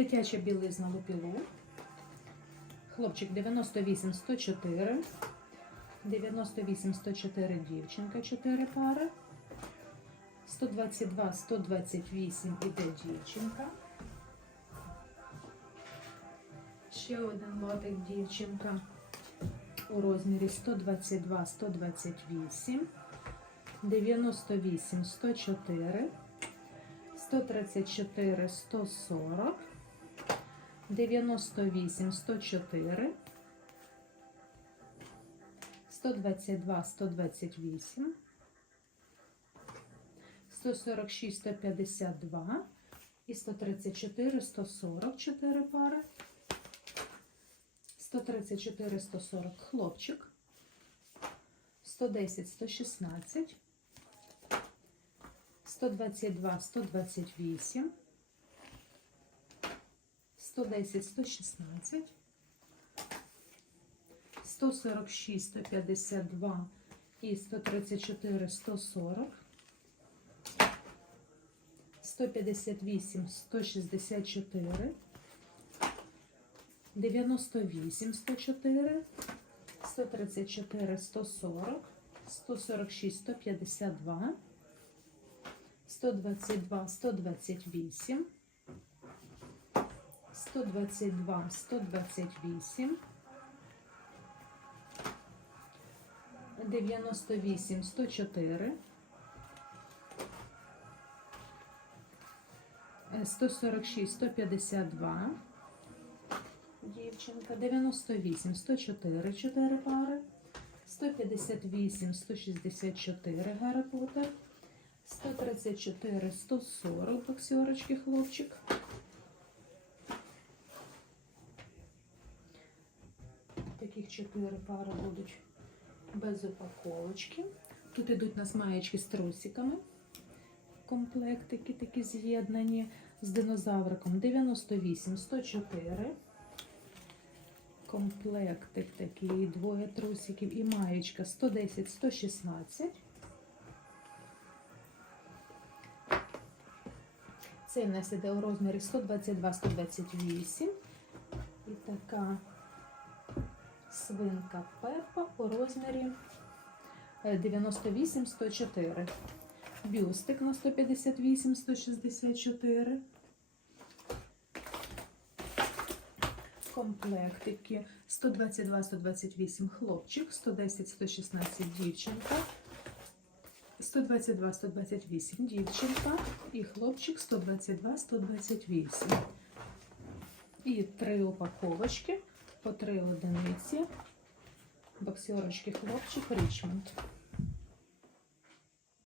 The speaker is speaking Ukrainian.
Дитяча білизна лупілу. Хлопчик 98 104. 98 104 дівчинка 4 пари. 122 128 іде дівчинка. Ще один лотик дівчинка у розмірі 122 128. 98 104. 134 140. 98 104. 122 128. 146 152 і 134 144 пари. 134 140 хлопчик. 110 116. 122 128. 110 116. 146 152 і 134 140. 158 164. 98 104. 134 140. 146 152. 122 128. 122 128. 98 104. Е, 146 152. Дівчинка. 98 104 4 пари. 158 164 Гаррі Поттер. 134 140 боксерочки хлопчик. 4 пари будуть без упаковочки. Тут ідуть у нас маєчки з трусиками. Комплектики такі з'єднані з динозавриком 98 104. Комплектик такий, двоє трусиків і маєчка 110 116. Цей в нас іде у розмірі 122-128. І така свинка Пеппа у розмірі е, 98-104. Бюстик на 158-164. Комплектики 122-128 хлопчик, 110-116 дівчинка. 122-128 дівчинка і хлопчик 122-128. І три упаковочки по три одиниці. Боксерочки хлопчик Річмонд.